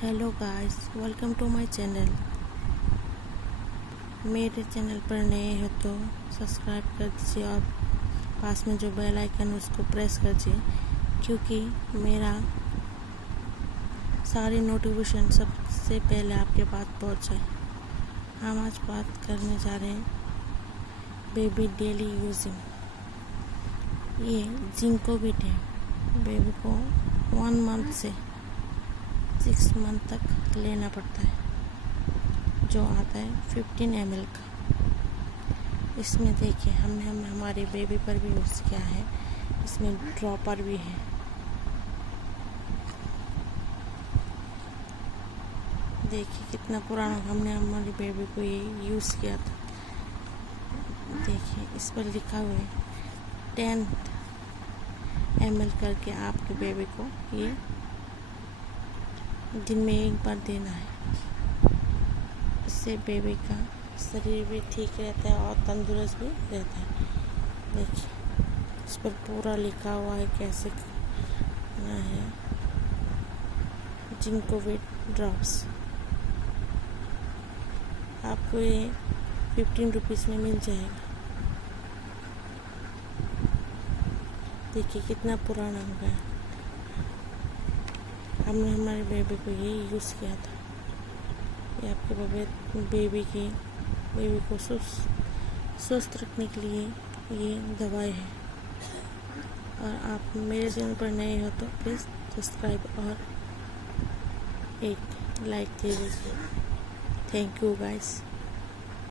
Hello guys, welcome to my channel. मेरे channel पर नए हो तो सब्सक्राइब कर दीजिए और पास में जो बेल आइकन उसको प्रेस कर दीजिए, क्योंकि मेरा सारी नोटिफिकेशन सबसे पहले आपके पास पहुंच जाए। हम आज बात करने जा रहे हैं बेबी डेली यूजिंग। ये जिंकोविड है। बेबी को 1 मंथ से 6 मंथ तक लेना पड़ता है, जो आता है 15 ml का। इसमें देखिए हमने हमारे बेबी पर भी यूज़ किया है। इसमें ड्रॉपर भी है। देखिए कितना पुराना हमने हमारी बेबी को ये यूज़ किया था। देखिए इस पर लिखा हुआ है 10 ml करके आपके बेबी को ये दिन में 1 बार देना है। इससे बेबी का शरीर भी ठीक रहता है और तंदुरुस्त भी रहता है। देखिए इस पर पूरा लिखा हुआ है कैसे करना है। जिंकोविड ड्रॉप्स आपको ये 15 रुपीज़ में मिल जाएगा। देखिए कितना पुराना हो गया। हमने हमारे बेबी को ये यूज़ किया था। ये आपके बेबी को स्वस्थ रखने के लिए ये दवाई है। और आप मेरे चैनल पर नए हो तो प्लीज़ सब्सक्राइब और एक लाइक दे दीजिए। Thank you guys.